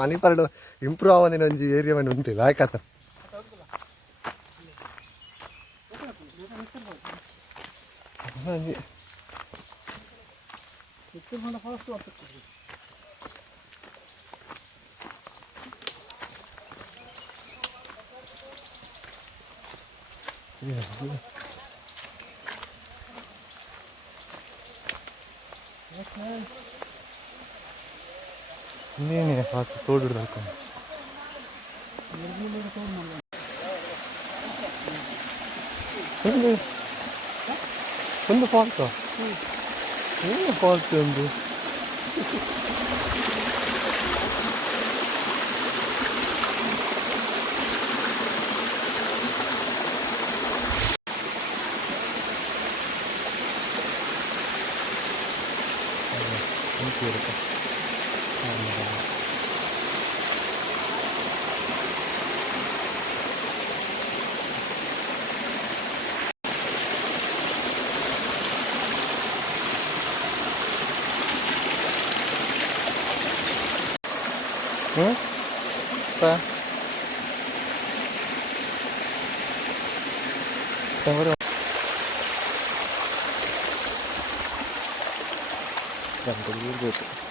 ಮನೆ Parrado improve ಆವನಿನ ಒಂಜಿ area ಮನೆ ಉಂಟಿಲ್ಲ ಆಯ್ಕತ್ತ ಇನ್ನೇನೇ ಫಾಲ್ಸ್ ತೋಡಿಡ್ದು ಹಾಕೊಂಡು ಒಂದು ಫಾಲ್ಸಾ ಏನು ಫಾಲ್ಸ್ ಒಂದು apa? Tunggu dong. Jam 7 gitu.